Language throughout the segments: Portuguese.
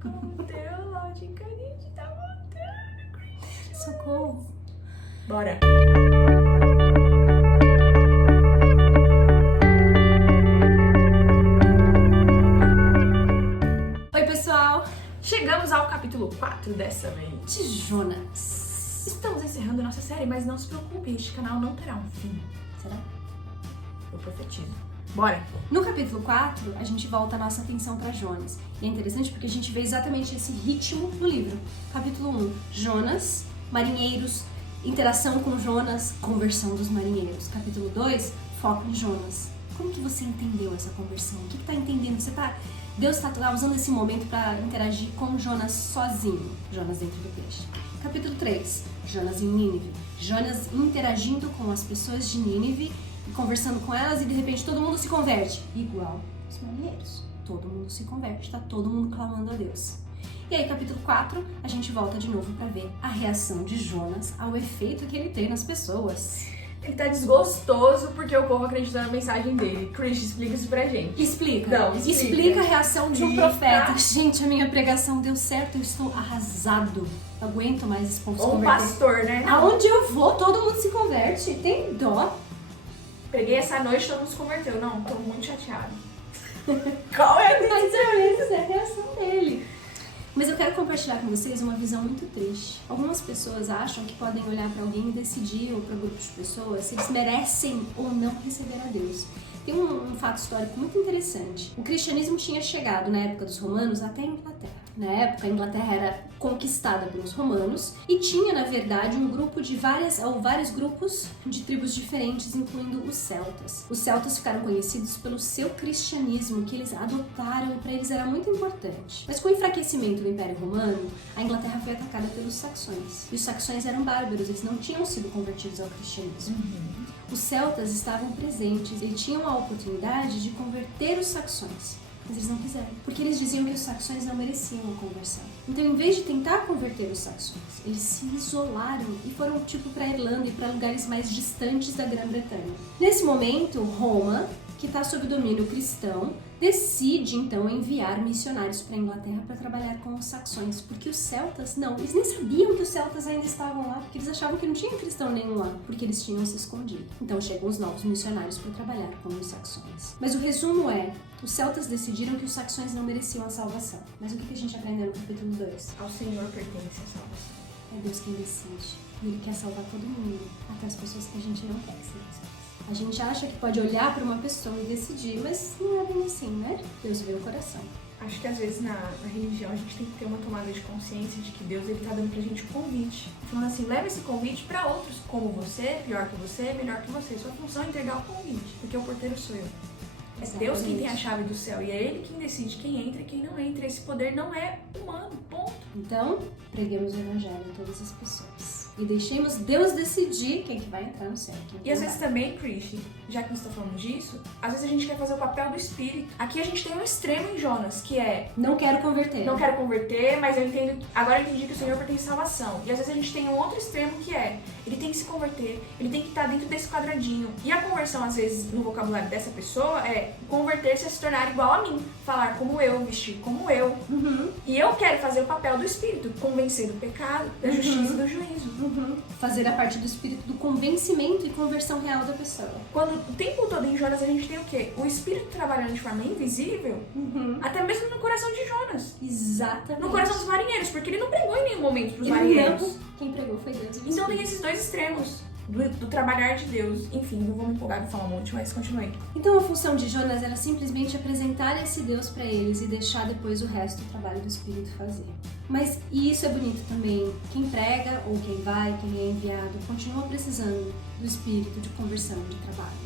Teológica, a gente tá voltando. Socorro. Bora. Oi, pessoal. Chegamos ao capítulo 4 dessa vez. De Jonas. Estamos encerrando nossa série, mas não se preocupe, este canal não terá um fim. Será? Eu profetizo. Bora. No capítulo 4, a gente volta a nossa atenção para Jonas. E é interessante porque a gente vê exatamente esse ritmo no livro. Capítulo 1, Jonas, marinheiros, interação com Jonas, conversão dos marinheiros. Capítulo 2, foco em Jonas. Como que você entendeu essa conversão? O que tá entendendo? Deus está usando esse momento para interagir com Jonas sozinho. Jonas dentro do peixe. Capítulo 3, Jonas em Nínive. Jonas interagindo com as pessoas de Nínive, conversando com elas e de repente todo mundo se converte. Igual os marinheiros. Todo mundo se converte, tá todo mundo clamando a Deus. E aí, capítulo 4, a gente volta de novo para ver a reação de Jonas ao efeito que ele tem nas pessoas. Ele tá desgostoso porque o povo acredita na mensagem dele. Chris, explica isso pra gente. Explica. Não, Explica a reação de um Explica. profeta. Gente, a minha pregação deu certo, eu estou arrasado. Não aguento mais esse povo se Ou um converter. pastor, né? Aonde eu vou, todo mundo se converte. Tem dó. Peguei essa noite e todo mundo se converteu. Não, tô muito chateado. Qual é a Mais ou menos é a reação dele. Mas eu quero compartilhar com vocês uma visão muito triste. Algumas pessoas acham que podem olhar para alguém e decidir, ou para grupos de pessoas, se eles merecem ou não receber a Deus. Tem um fato histórico muito interessante. O cristianismo tinha chegado, na época dos romanos, até a Inglaterra. Na época, a Inglaterra era conquistada pelos romanos e tinha, na verdade, um grupo de vários grupos de tribos diferentes, incluindo os celtas. Os celtas ficaram conhecidos pelo seu cristianismo, que eles adotaram e para eles era muito importante. Mas com o enfraquecimento do Império Romano, a Inglaterra foi atacada pelos saxões. E os saxões eram bárbaros, eles não tinham sido convertidos ao cristianismo. Os celtas estavam presentes e tinham a oportunidade de converter os saxões. Mas eles não quiseram, porque eles diziam que os saxões não mereciam a conversão. Então, em vez de tentar converter os saxões, eles se isolaram e foram para a Irlanda e para lugares mais distantes da Grã-Bretanha. Nesse momento, Roma, que está sob domínio cristão, decide então enviar missionários para a Inglaterra para trabalhar com os saxões, porque os celtas, eles nem sabiam que os celtas ainda estavam lá, porque eles achavam que não tinha cristão nenhum lá, porque eles tinham se escondido. Então chegam os novos missionários para trabalhar com os saxões. Mas o resumo é, os celtas decidiram que os saxões não mereciam a salvação. Mas o que a gente aprendeu no capítulo 2? Ao Senhor pertence a salvação. É Deus quem decide. E Ele quer salvar todo mundo, até as pessoas que a gente não quer ser salvas. A gente acha que pode olhar para uma pessoa e decidir, mas não é bem assim, né? Deus vê o coração. Acho que às vezes na religião a gente tem que ter uma tomada de consciência de que Deus ele tá dando pra gente um convite. Falando assim, leva esse convite pra outros, como você, pior que você, melhor que você. Sua função é entregar o convite, porque o porteiro sou eu. É Deus quem tem a chave do céu e é Ele quem decide quem entra e quem não entra. Esse poder não é humano, ponto. Então, preguemos o evangelho a todas as pessoas. E deixemos Deus decidir quem que vai entrar no céu. E às vezes também, Chris, já que você está falando disso, às vezes a gente quer fazer o papel do Espírito. Aqui a gente tem um extremo em Jonas, que é... Não quero converter. Não quero converter, mas agora eu entendi que o Senhor pertence à salvação. E às vezes a gente tem um outro extremo que é, ele tem que se converter, ele tem que estar dentro desse quadradinho. E a conversão, às vezes, no vocabulário dessa pessoa é converter-se a se tornar igual a mim. Falar como eu, vestir como eu. E eu quero fazer o papel do Espírito, convencer do pecado, da justiça e do juízo. Fazer a parte do espírito do convencimento e conversão real da pessoa. Quando o tempo todo em Jonas a gente tem o quê? O Espírito trabalhando de forma invisível, até mesmo no coração de Jonas. Exatamente. No coração dos marinheiros, porque ele não pregou em nenhum momento pros marinheiros. Não. Quem pregou foi Deus. Então tem esses dois extremos do trabalhar de Deus. Enfim, não vou me empolgar e falar um monte, mas continue. Então a função de Jonas era simplesmente apresentar esse Deus para eles e deixar depois o resto do trabalho do Espírito fazer. Mas, e isso é bonito também, quem prega ou quem vai, quem é enviado, continua precisando do Espírito, de conversão, de trabalho.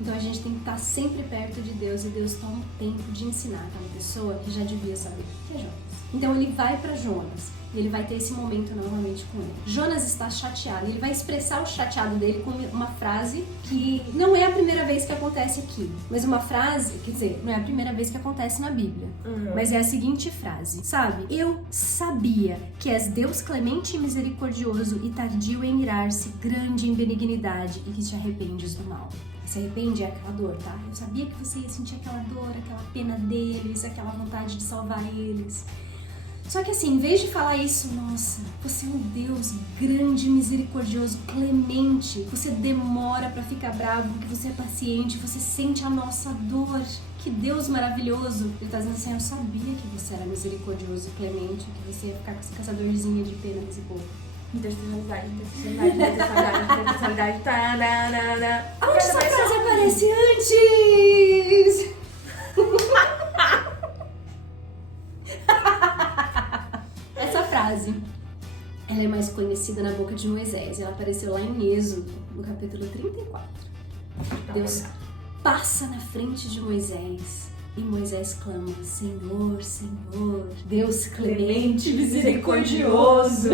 Então a gente tem que estar sempre perto de Deus e Deus toma um tempo de ensinar aquela pessoa que já devia saber, que é Jonas. Então ele vai para Jonas e ele vai ter esse momento novamente com ele. Jonas está chateado e ele vai expressar o chateado dele com uma frase que não é a primeira vez que acontece aqui, mas uma frase, quer dizer, não é a primeira vez que acontece na Bíblia, mas é a seguinte frase, sabe? Eu sabia que és Deus clemente e misericordioso e tardio em irar-se, grande em benignidade e que te arrependes do mal. se arrepende é aquela dor, tá? Eu sabia que você ia sentir aquela dor, aquela pena deles, aquela vontade de salvar eles. Só que assim, em vez de falar isso, nossa, você é um Deus grande, misericordioso, clemente, você demora pra ficar bravo, porque você é paciente, você sente a nossa dor. Que Deus maravilhoso. Ele tá dizendo assim, eu sabia que você era misericordioso, clemente, que você ia ficar com essa dorzinha de pena nesse povo. Intertextualidade. Tararara. Onde essa frase aparece antes? Essa frase, ela é mais conhecida na boca de Moisés. Ela apareceu lá em Êxodo, no capítulo 34. Deus passa na frente de Moisés e Moisés clama, Senhor, Senhor, Deus clemente, misericordioso.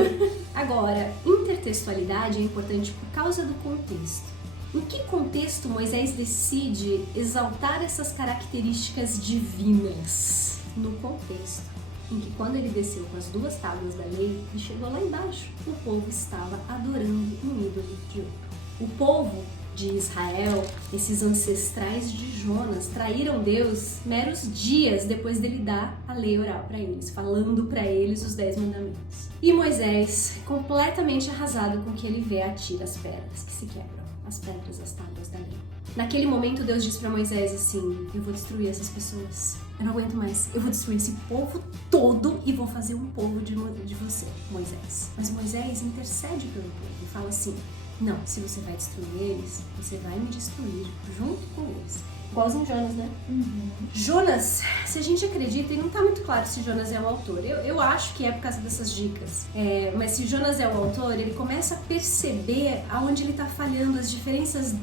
Agora, intertextualidade é importante por causa do contexto. Em que contexto Moisés decide exaltar essas características divinas? No contexto em que quando ele desceu com as 2 tábuas da lei e chegou lá embaixo, o povo estava adorando um ídolo de ouro. O povo de Israel, esses ancestrais de Jonas, traíram Deus meros dias depois dele dar a lei oral para eles, falando para eles os 10 mandamentos. E Moisés, completamente arrasado com o que ele vê, atira as pedras que se quebram, as pedras, as tábuas da lei. Naquele momento Deus disse para Moisés assim, eu vou destruir essas pessoas, eu não aguento mais, eu vou destruir esse povo todo e vou fazer um povo de você, Moisés. Mas Moisés intercede pelo povo e fala assim, não, se você vai destruir eles, você vai me destruir junto com eles. Igualzinho Jonas, né? Jonas, se a gente acredita, e não tá muito claro se Jonas é o autor, eu acho que é por causa dessas dicas, mas se Jonas é o autor, ele começa a perceber aonde ele tá falhando, as diferenças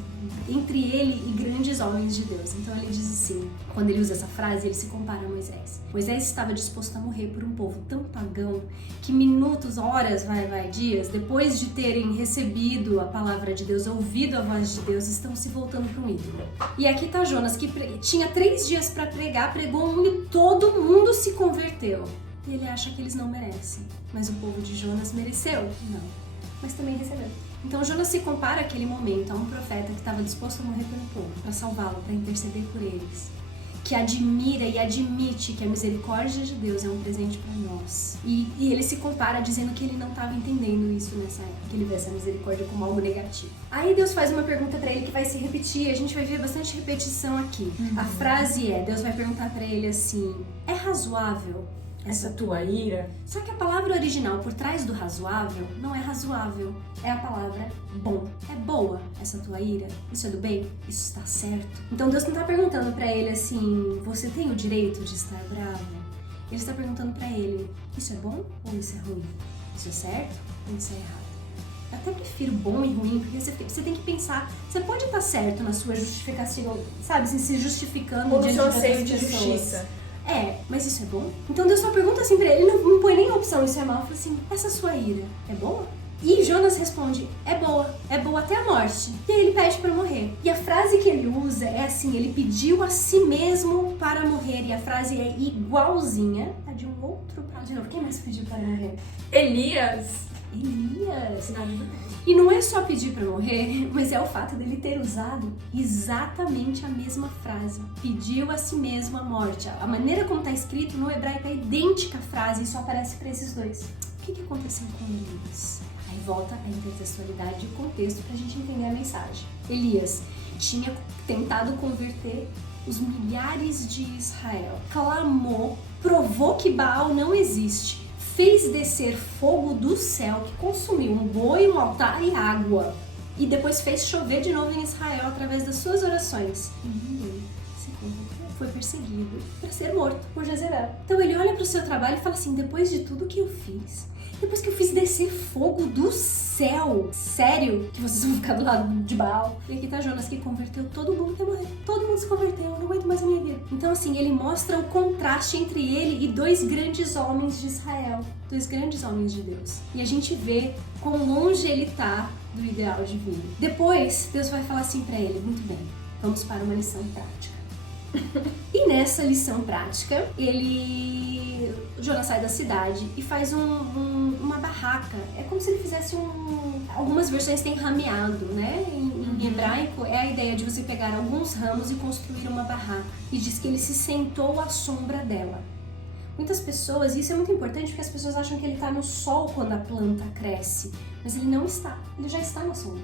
entre ele e grandes homens de Deus. Então ele diz assim, quando ele usa essa frase, ele se compara a Moisés. Moisés estava disposto a morrer por um povo tão pagão que minutos, horas, dias, depois de terem recebido a palavra de Deus, ouvido a voz de Deus, estão se voltando para um ídolo. E aqui tá Jonas, que tinha 3 dias para pregar, pregou um e todo mundo se converteu. E ele acha que eles não merecem. Mas o povo de Jonas mereceu? Não. Mas também recebeu. Então Jonas se compara àquele momento a um profeta que estava disposto a morrer pelo povo, para salvá-lo, para interceder por eles, que admira e admite que a misericórdia de Deus é um presente para nós. E ele se compara dizendo que ele não estava entendendo isso nessa época, que ele vê essa misericórdia como algo negativo. Aí Deus faz uma pergunta para ele que vai se repetir, a gente vai ver bastante repetição aqui. A frase Deus vai perguntar para ele assim, é razoável essa tua ira? Só que a palavra original por trás do razoável não é razoável, é a palavra bom. É boa essa tua ira? Isso é do bem? Isso está certo? Então Deus não está perguntando para ele assim, você tem o direito de estar bravo? Ele está perguntando para ele, isso é bom ou isso é ruim? Isso é certo ou isso é errado? Eu até prefiro bom e ruim, porque você tem que pensar, você pode estar certo na sua justificação, sabe, assim, se justificando ou no seu diante anseio das de pessoas. justiça. Mas isso é bom? Então Deus só pergunta assim pra ele, ele não põe nem a opção, isso é mal. Ele fala assim, essa sua ira é boa? E Jonas responde, é boa até a morte. E aí ele pede pra morrer. E a frase que ele usa é assim, ele pediu a si mesmo para morrer. E a frase é igualzinha a de um outro. De novo, quem mais pediu para morrer? Elias. E não é só pedir pra morrer, mas é o fato dele ter usado exatamente a mesma frase. Pediu a si mesmo a morte. A maneira como tá escrito no hebraico é idêntica à frase e só aparece pra esses dois. O que aconteceu com Elias? Aí volta a intertextualidade e o contexto pra gente entender a mensagem. Elias tinha tentado converter os milhares de Israel. Clamou, provou que Baal não existe. Fez descer fogo do céu que consumiu um boi, um altar e água. E depois fez chover de novo em Israel através das suas orações. E ninguém se converteu. Foi perseguido para ser morto por Jezebel. Então ele olha para o seu trabalho e fala assim, depois de tudo que eu fiz, depois que eu fiz descer fogo do céu, sério que vocês vão ficar do lado de Baal? E aqui tá Jonas que converteu todo mundo até morrer. Todo mundo se converteu, eu não aguento mais a minha vida. Então assim, ele mostra o contraste entre ele e 2 grandes homens de Israel, 2 grandes homens de Deus. E a gente vê quão longe ele tá do ideal divino. Depois, Deus vai falar assim pra ele, muito bem, vamos para uma lição prática. E nessa lição prática, Jonas sai da cidade e faz uma barraca. É como se ele fizesse algumas versões têm rameado, né? Em hebraico é a ideia de você pegar alguns ramos e construir uma barraca. E diz que ele se sentou à sombra dela. Muitas pessoas, e isso é muito importante porque as pessoas acham que ele está no sol quando a planta cresce. Mas ele não está, ele já está na sombra.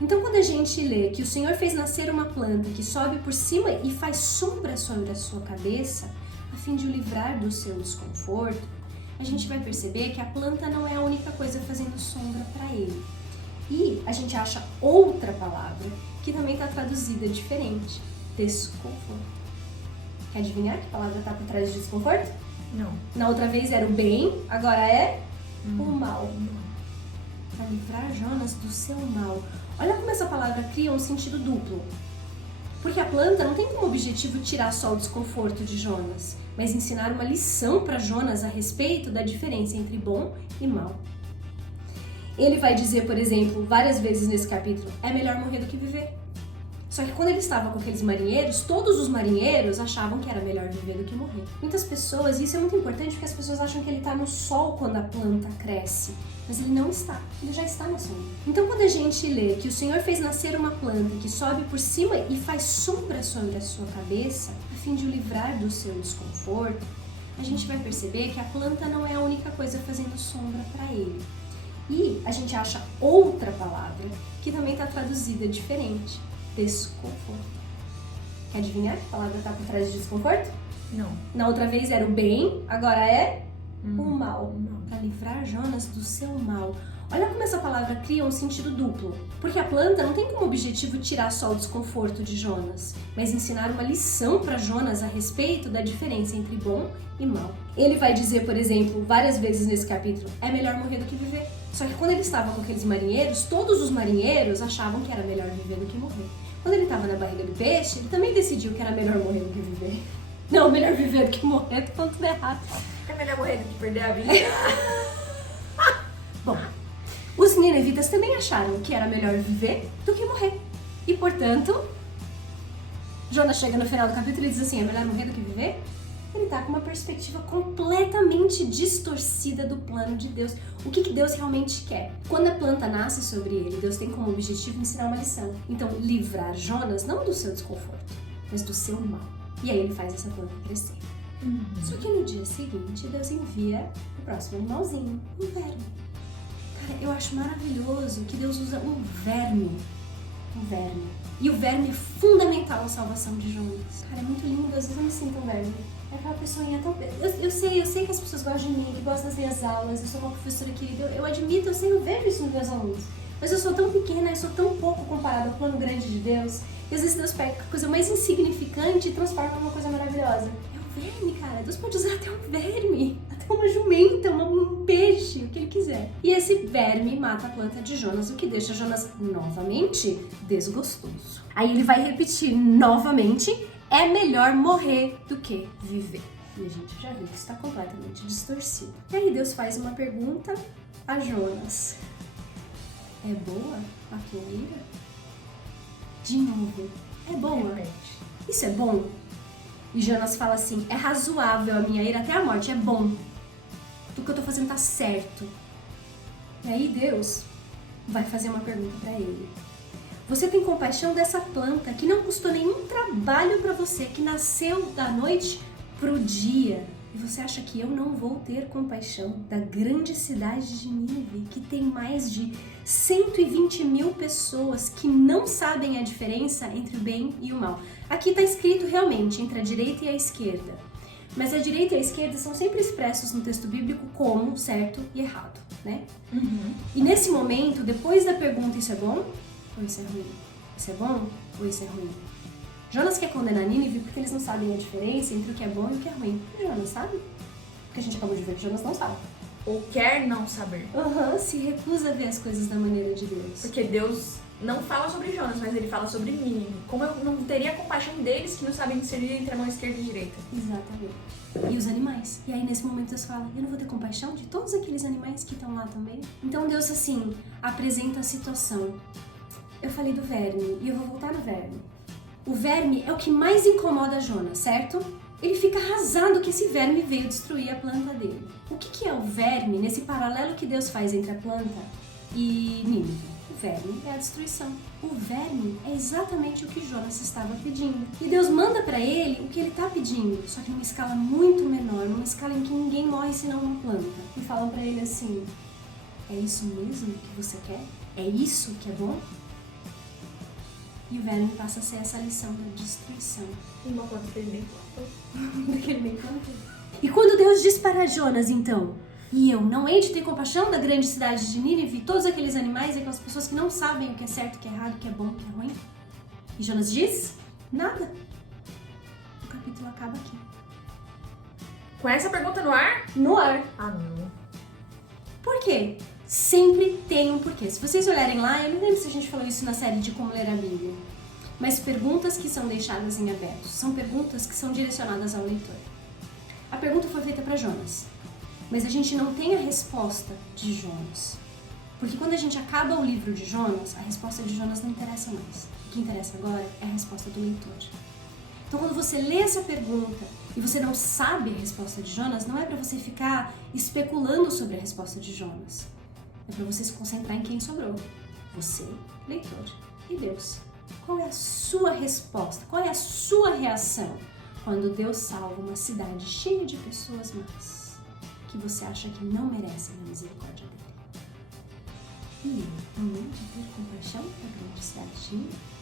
Então, quando a gente lê que o Senhor fez nascer uma planta que sobe por cima e faz sombra sobre a sua cabeça, a fim de o livrar do seu desconforto, a gente vai perceber que a planta não é a única coisa fazendo sombra para ele. E a gente acha outra palavra que também está traduzida diferente: desconforto. Quer adivinhar que palavra está por trás de desconforto? Não. Na outra vez era o bem, agora é o mal. Para livrar Jonas do seu mal. Olha como essa palavra cria um sentido duplo. Porque a planta não tem como objetivo tirar só o desconforto de Jonas, mas ensinar uma lição para Jonas a respeito da diferença entre bom e mal. Ele vai dizer, por exemplo, várias vezes nesse capítulo, é melhor morrer do que viver. Só que quando ele estava com aqueles marinheiros, todos os marinheiros achavam que era melhor viver do que morrer. Muitas pessoas, e isso é muito importante porque as pessoas acham que ele está no sol quando a planta cresce. Mas ele não está, ele já está na sombra. Então quando a gente lê que o Senhor fez nascer uma planta que sobe por cima e faz sombra sobre a sua cabeça, a fim de o livrar do seu desconforto, a gente vai perceber que a planta não é a única coisa fazendo sombra para ele. E a gente acha outra palavra que também está traduzida diferente: desconforto. Quer adivinhar que palavra está por trás de desconforto? Não. Na outra vez era o bem, agora é o mal. Para livrar Jonas do seu mal. Olha como essa palavra cria um sentido duplo. Porque a planta não tem como objetivo tirar só o desconforto de Jonas, mas ensinar uma lição para Jonas a respeito da diferença entre bom e mal. Ele vai dizer, por exemplo, várias vezes nesse capítulo, é melhor morrer do que viver. Só que quando ele estava com aqueles marinheiros, todos os marinheiros achavam que era melhor viver do que morrer. Quando ele estava na barriga do peixe, ele também decidiu que era melhor morrer do que viver. Não, melhor viver do que morrer, tô falando tudo errado. É melhor morrer do que perder a vida. Bom, os ninivitas também acharam que era melhor viver do que morrer. E, portanto, Jonas chega no final do capítulo e diz assim, é melhor morrer do que viver? Ele está com uma perspectiva completamente distorcida do plano de Deus. O que Deus realmente quer? Quando a planta nasce sobre ele, Deus tem como objetivo ensinar uma lição. Então, livrar Jonas não do seu desconforto, mas do seu mal. E aí ele faz essa planta crescer. Só que no dia seguinte, Deus envia o próximo animalzinho, um verme. Cara, eu acho maravilhoso que Deus usa um verme. Um verme. E o verme é fundamental à salvação de Jonas. Cara, é muito lindo, às vezes eu me sinto um verme. É aquela pessoinha tão... Eu sei que as pessoas gostam de mim, que gostam das minhas aulas, eu sou uma professora querida, eu admito, eu vejo isso nos meus alunos. Mas eu sou tão pequena, eu sou tão pouco comparada ao plano grande de Deus, e às vezes Deus pega a coisa mais insignificante e transforma numa coisa maravilhosa. É um verme, cara. Deus pode usar até um verme, até uma jumenta, um peixe, o que ele quiser. E esse verme mata a planta de Jonas, o que deixa Jonas novamente desgostoso. Aí ele vai repetir novamente, é melhor morrer do que viver. E a gente já viu que está completamente distorcido. E aí Deus faz uma pergunta a Jonas. É boa a tua ira? De novo, é boa? Repete. Isso é bom? E Jonas fala assim, é razoável a minha ira até a morte, é bom. Tudo que eu tô fazendo tá certo. E aí Deus vai fazer uma pergunta pra ele. Você tem compaixão dessa planta que não custou nenhum trabalho pra você, que nasceu da noite pro dia. E você acha que eu não vou ter compaixão da grande cidade de Nínive, que tem mais de 120 mil pessoas que não sabem a diferença entre o bem e o mal? Aqui está escrito realmente entre a direita e a esquerda. Mas a direita e a esquerda são sempre expressos no texto bíblico como certo e errado, né? E nesse momento, depois da pergunta, isso é bom ou isso é ruim? Isso é bom ou isso é ruim? Jonas quer condenar Nínive porque eles não sabem a diferença entre o que é bom e o que é ruim. Jonas sabe? Porque a gente acabou de ver que Jonas não sabe. Ou quer não saber. Se recusa a ver as coisas da maneira de Deus. Porque Deus não fala sobre Jonas, mas ele fala sobre Nínive. Como eu não teria compaixão deles que não sabem discernir entre a mão esquerda e direita. Exatamente. E os animais. E aí nesse momento Deus fala, eu não vou ter compaixão de todos aqueles animais que estão lá também? Então Deus assim, apresenta a situação. Eu falei do verme e eu vou voltar no verme. O verme é o que mais incomoda Jonas, certo? Ele fica arrasado que esse verme veio destruir a planta dele. O que é o verme nesse paralelo que Deus faz entre a planta e Nínive? O verme é a destruição. O verme é exatamente o que Jonas estava pedindo. E Deus manda para ele o que ele está pedindo, só que numa escala muito menor, numa escala em que ninguém morre senão uma planta. E falam para ele assim, é isso mesmo que você quer? É isso que é bom? E o verme passa a ser essa lição da destruição. Uma planta que ele nem plantou. Daquele nem plantou. E quando Deus diz para Jonas, então, e eu não hei de ter compaixão da grande cidade de Nínive, todos aqueles animais e aquelas pessoas que não sabem o que é certo, o que é errado, o que é bom, o que é ruim? E Jonas diz, nada. O capítulo acaba aqui. Com essa pergunta no ar? No ar. Ah, não. Por quê? Sempre tem um porquê. Se vocês olharem lá, eu não lembro se a gente falou isso na série de Como Ler a Bíblia, mas perguntas que são deixadas em aberto, são perguntas que são direcionadas ao leitor. A pergunta foi feita para Jonas, mas a gente não tem a resposta de Jonas. Porque quando a gente acaba o livro de Jonas, a resposta de Jonas não interessa mais. O que interessa agora é a resposta do leitor. Então, quando você lê essa pergunta e você não sabe a resposta de Jonas, não é para você ficar especulando sobre a resposta de Jonas. É para você se concentrar em quem sobrou. Você, leitor, e Deus. Qual é a sua resposta? Qual é a sua reação quando Deus salva uma cidade cheia de pessoas más que você acha que não merecem a misericórdia dele? E eu, não de ter compaixão da grande cidade de Nínive?